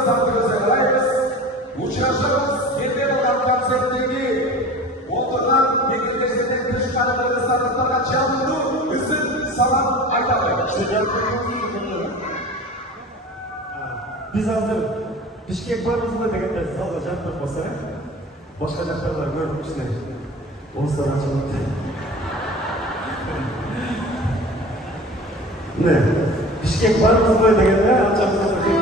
ырзалығын жарайлаймыз. Учаштымыз ертең болған концерттегі отырған мемлекеттен бір шыққан ырзалықтарға жалынды үсін салам айтады. Biz hazır Bişkek varız mı degende salga жатып болсақ, башка жактарда көрүп кичине. Осылар ачылды. Не? Бишкек бармыз мы дегенде анча